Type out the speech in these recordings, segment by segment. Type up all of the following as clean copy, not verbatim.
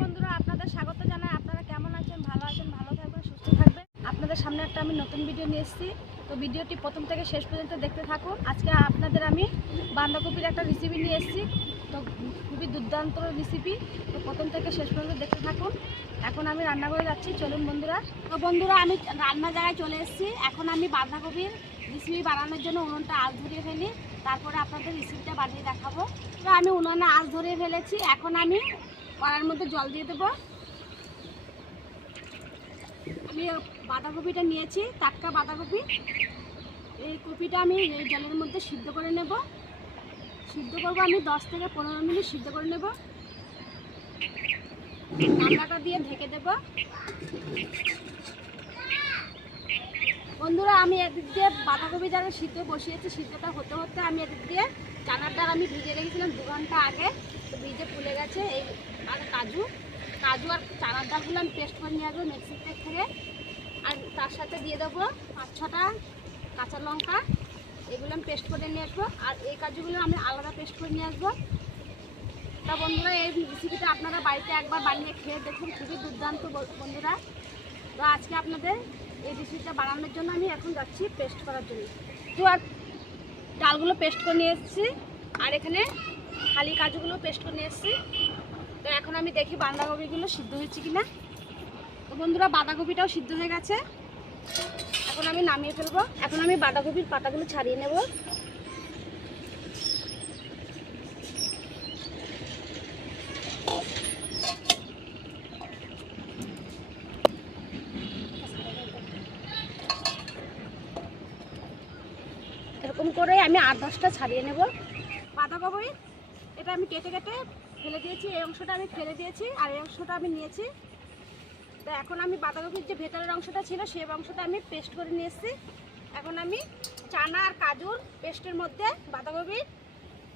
বন্ধুরা আপনাদের স্বাগত জানাই। আপনারা কেমন আছেন? ভালো আছেন? ভালো থাকবেন, সুস্থ থাকবেন। আপনাদের সামনে একটা আমি নতুন ভিডিও নিয়ে এসেছি, তো ভিডিওটি প্রথম থেকে শেষ পর্যন্ত দেখতে থাকুন। আজকে আপনাদের আমি বাঁধাকপির একটা রেসিপি নিয়ে এসেছি, তো খুবই দুর্দান্ত রেসিপি, তো প্রথম থেকে শেষ পর্যন্ত দেখতে থাকুন। এখন আমি রান্না করে যাচ্ছি, চলুন বন্ধুরা। তো বন্ধুরা আমি রান্নার জায়গায় চলে এসেছি। এখন আমি বাঁধাকপির রেসিপি বানানোর জন্য উনুনটা আঁচ ধরিয়ে ফেলি, তারপরে আপনাদের রেসিপিটা বানিয়ে দেখাবো। তো আমি উনুনে আঁচ ধরিয়ে ফেলেছি। এখন আমি কড়াইয়ের মধ্যে জল দিয়ে দেবো। আমি বাঁধাকপিটা নিয়েছি, টাটকা বাঁধাকপি। এই কপিটা আমি এই জলের মধ্যে সিদ্ধ করে নেব। সিদ্ধ করবো আমি 10 থেকে 15 মিনিট সিদ্ধ করে নেব। ঢাকনাটা দিয়ে ঢেকে দেব। বন্ধুরা আমি এদিক দিয়ে বাঁধাকপি যারা সিদ্ধ বসিয়েছি, সিদ্ধটা হতে হতে আমি এদিক দিয়ে চানার ডাল আমি ভিজে রেখেছিলাম 2 ঘন্টা আগে, তো ভিজে ফুলে গেছে। এই আর কাজু আর চানার ডালগুলো আমি পেস্ট করে নিয়ে আসবো মিক্সির থেকে। আর তার সাথে দিয়ে দেবো 5-6টা কাঁচা লঙ্কা, এগুলো আমি পেস্ট করে নিয়ে আসবো। আর এই কাজুগুলো আমি আলাদা পেস্ট করে নিয়ে আসবো। তা বন্ধুরা এই রেসিপিটা আপনারা বাড়িতে একবার বানিয়ে খেয়ে দেখুন, খুবই দুর্দান্ত বন্ধুরা। তো আজকে আপনাদের এই রেসিপিটা বানানোর জন্য আমি এখন যাচ্ছি পেস্ট করার জন্য। তো আর ডালগুলো পেস্ট করে নিয়ে এসেছি, আর এখানে খালি কাজুগুলো পেস্ট করে নিয়ে এসেছি। তো এখন আমি দেখি বাঁধাকপিগুলো সিদ্ধ হয়েছে কিনা। তো বন্ধুরা বাঁধাকপিটাও সিদ্ধ হয়ে গেছে, এখন আমি নামিয়ে ফেলবো। এখন আমি বাঁধাকপির পাতাগুলো ছাড়িয়ে নেব। এরকম করে আমি 8-10টা ছাড়িয়ে নেব বাঁধাকপি। এটা আমি কেটে কেটে ফেলে দিয়েছি, এই অংশটা আমি ফেলে দিয়েছি, আর এই অংশটা আমি নিয়েছি। তো এখন আমি বাঁধাকপির যে ভেতরের অংশটা ছিল সেই অংশটা আমি পেস্ট করে নিয়ে এসেছি। এখন আমি চানা আর কাজুর পেস্টের মধ্যে বাঁধাকপির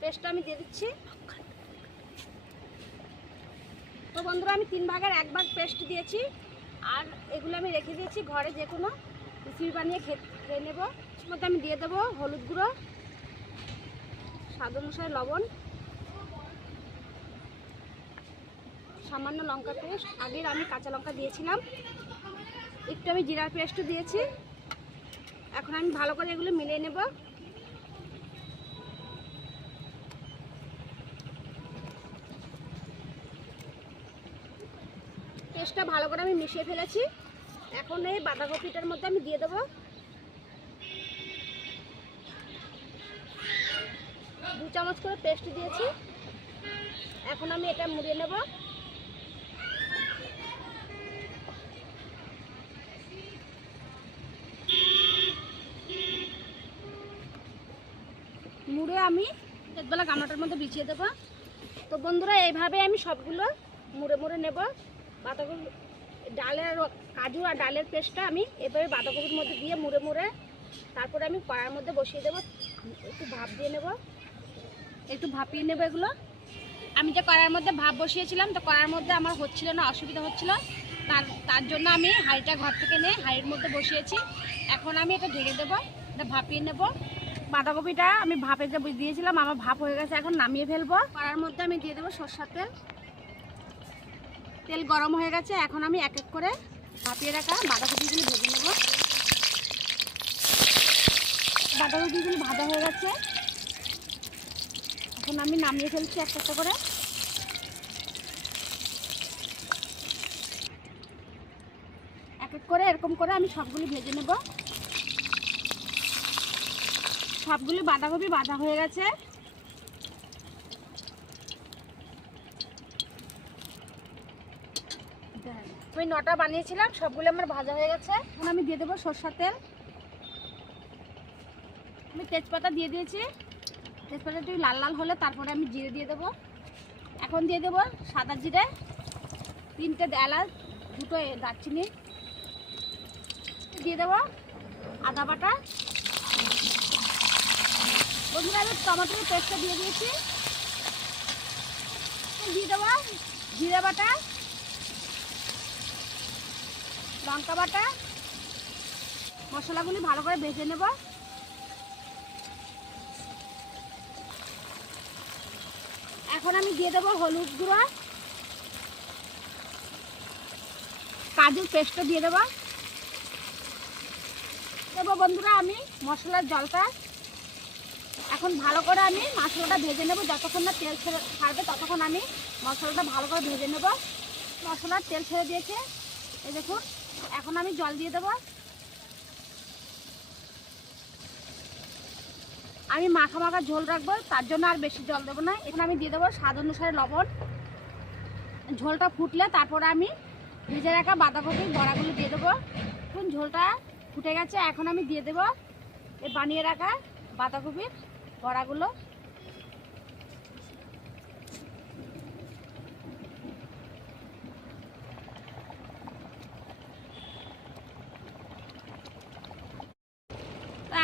পেস্টটা আমি দিয়ে দিচ্ছি। তো বন্ধুরা আমি 3 ভাগের 1 ভাগ পেস্ট দিয়েছি, আর এগুলো আমি রেখে দিয়েছি ঘরে যে কোনো রেসিপি বানিয়ে খেয়ে নেব। এর মধ্যে আমি দিয়ে দেবো হলুদ গুঁড়ো, স্বাদ অনুসারে লবণ, সামান্য লঙ্কা পেস্ট, আগের আমি কাঁচা লঙ্কা দিয়েছিলাম, একটু আমি জিরার পেস্টও দিয়েছি। এখন আমি ভালো করে এগুলো মিলিয়ে নেব। পেস্টটা ভালো করে আমি মিশিয়ে ফেলেছি। এখন এই বাঁধাকপিটার মধ্যে আমি দিয়ে দেবো 2 চামচ করে পেস্ট দিয়েছি। এখন আমি এটা মুড়িয়ে নেব। মুড়ে আমি একবেলা গামলাটার মধ্যে বিছিয়ে দেবো। তো বন্ধুরা এইভাবে আমি সবগুলো মুড়ে মুড়ে নেব। বাঁধাকপি ডালের কাজু আর ডালের পেস্টটা আমি এভাবে বাঁধাকপির মধ্যে দিয়ে মুড়ে মুড়ে তারপরে আমি কড়াইয়ের মধ্যে বসিয়ে দেবো। একটু ভাপ দিয়ে নেব, একটু ভাপিয়ে নেব এগুলো। আমি যে কড়াইয়ের মধ্যে ভাপ বসিয়েছিলাম, তো কড়াইয়ের মধ্যে আমার হচ্ছিল না, অসুবিধা হচ্ছিল, তার জন্য আমি হাঁড়িটা ঘর থেকে নিয়ে হাঁড়ির মধ্যে বসিয়েছি। এখন আমি এটা ঢেকে দেবো, এটা ভাপিয়ে নেব। বাঁধাকপিটা আমি ভাপে যে দিয়েছিলাম আমার ভাপ হয়ে গেছে, এখন নামিয়ে ফেলবো। কড়াইয়ের মধ্যে আমি দিয়ে দেবো সরষের তেল। তেল গরম হয়ে গেছে, এখন আমি এক এক করে ভাপিয়ে রাখা বাঁধাকপিগুলি ভেজে নেব। বাঁধাকপিগুলি ভাজা হয়ে গেছে, এখন আমি নামিয়ে ফেলছি একটা একটা করে। এক এক করে এরকম করে আমি সবগুলি ভেজে নেব। সবগুলি বাঁধাকপি ভাজা হয়ে গেছে। আমি 9টা বানিয়েছিলাম, সবগুলো আমার ভাজা হয়ে গেছে। এখন আমি দিয়ে দেবো সরষের তেল। আমি তেজপাতা দিয়ে দিয়েছি, তেজপাতা একটু লাল লাল হলে তারপরে আমি জিরে দিয়ে দেবো। এখন দিয়ে দেবো সাদা জিরে, 3টে এলাচ, 2টো দারচিনি, দিয়ে দেবো আদা বাটা। বন্ধুরা আমি টমেটোর পেস্টটা দিয়ে দিয়েছি। দিয়ে দেবো জিরে বাটা, লঙ্কা বাটা। মশলাগুলি ভালো করে ভেজে নেব। এখন আমি দিয়ে দেবো হলুদ গুঁড়ো, কাজুর পেস্টটা দিয়ে দেবো। বন্ধুরা আমি মশলার জলটা এখন ভালো করে আমি মশলাটা ভেজে নেব। যতক্ষণ না তেল ছাড়বে ততক্ষণ আমি মশলাটা ভালো করে ভেজে নেব। মশলার তেল ছেড়ে দিয়েছে, এই দেখুন। এখন আমি জল দিয়ে দেবো। আমি মাখা মাখা ঝোল রাখবো, তার জন্য আর বেশি জল দেবো না। এখানে আমি দিয়ে দেবো স্বাদ অনুসারে লবণ। ঝোলটা ফুটলে তারপরে আমি ভেজে রাখা বাঁধাকপির বড়াগুলো দিয়ে দেবো। এখন ঝোলটা ফুটে গেছে, এখন আমি দিয়ে দেবো এই বানিয়ে রাখা বাঁধাকপির বড়াগুলো।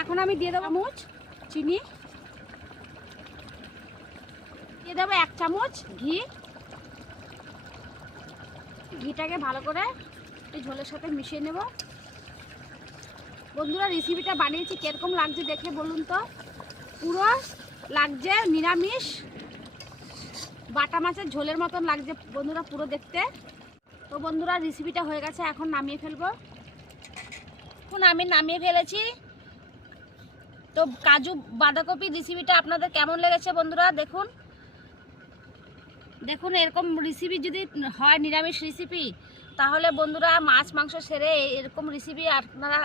এখন আমি দিয়ে দেবো চামচ চিনি, দিয়ে দেবো 1 চামচ ঘি। ঘিটাকে ভালো করে এই ঝোলের সাথে মিশিয়ে নেব। বন্ধুরা রেসিপিটা বানিয়েছি কিরকম লাগছে দেখে বলুন তো। পুরো লাগছে নিরামিষ বাটা মাছের ঝোলের মতন লাগছে বন্ধুরা পুরো দেখতে। তো বন্ধুরা রেসিপিটা হয়ে গেছে, এখন নামিয়ে ফেলবো। এখন আমি নামিয়ে ফেলেছি। তো কাজু বাঁধাকপি রেসিপিটা আপনাদের কেমন লেগেছে বন্ধুরা দেখুন। দেখুন এরকম রেসিপি যদি হয় নিরামিষ রেসিপি, তাহলে বন্ধুরা মাছ মাংস সেরে এরকম রেসিপি আপনারা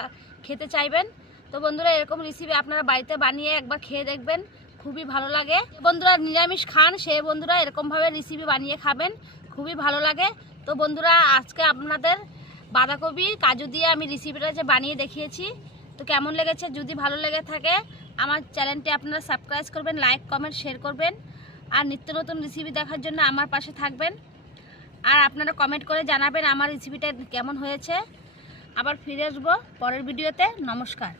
খেতে চাইবেন। তো বন্ধুরা এরকম রেসিপি আপনারা বাড়িতে বানিয়ে একবার খেয়ে দেখবেন, খুবই ভালো লাগে। বন্ধুরা নিরামিষ খান সে বন্ধুরা এরকমভাবে রেসিপি বানিয়ে খাবেন, খুবই ভালো লাগে। তো বন্ধুরা আজকে আপনাদের বাঁধাকপি কাজু দিয়ে আমি রেসিপিটা যে বানিয়ে দেখিয়েছি, তো কেমন লেগেছে যদি ভালো লেগে থাকে আমার চ্যানেলটি আপনারা সাবস্ক্রাইব করবেন, লাইক কমেন্ট শেয়ার করবেন, আর নিত্য নতুন রেসিপি দেখার জন্য আমার পাশে থাকবেন। আর আপনারা কমেন্ট করে জানাবেন আমার রেসিপিটা কেমন হয়েছে। আবার ফিরে আসবো পরের ভিডিওতে। নমস্কার।